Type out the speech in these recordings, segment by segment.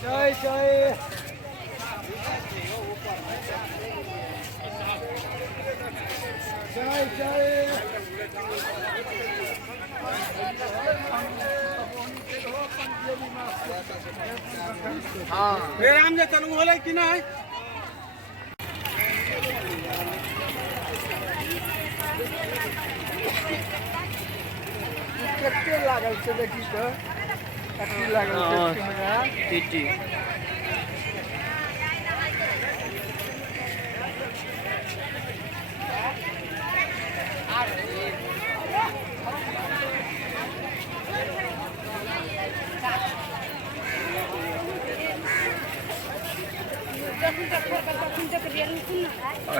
जय जय जय जय हाँ राम जे चलू होले कि नहीं कते लागल छै देखी तो कते लागल छै हमरा टीटी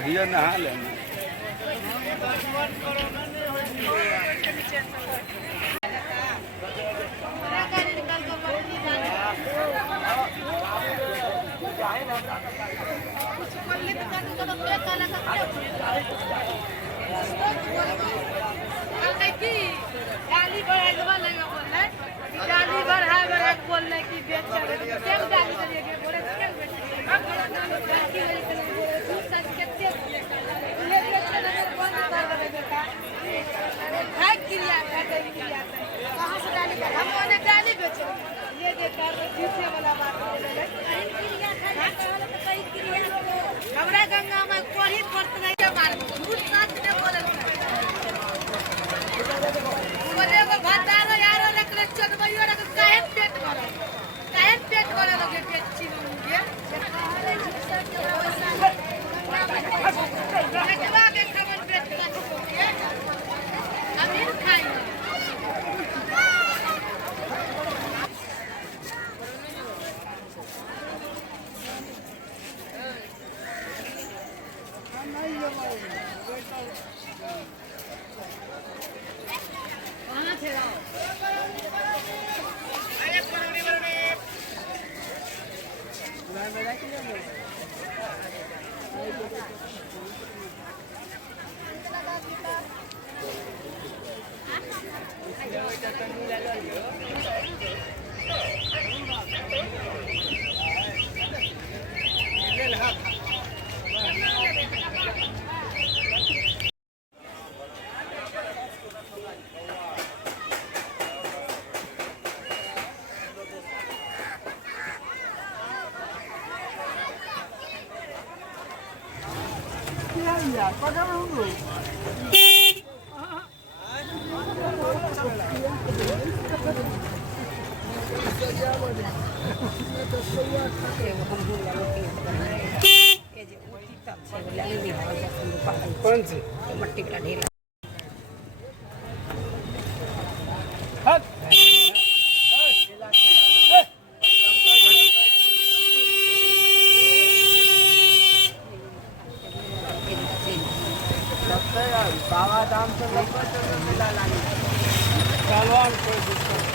हियर नहा लेना गाली बढ़ा बोलने की कहाँ से गाली हम उन्हें गाली बेचे ये देखकर जीतने वाला बात हमरा गंगा में कोई फर्क नहीं है मार झूठ सच ने बोले बोले को भतारो यारो रखले चनबइयो रख काहे पेट भरो लगे पेट चिनुंगे बेटवा के खबर पेट का छोड़िए अमीर खाएंगे Ya, pagar dulu. कौन सी मट्टी का ढेला बाबा दाम से मिला लानी सलवान कोई दिक्कत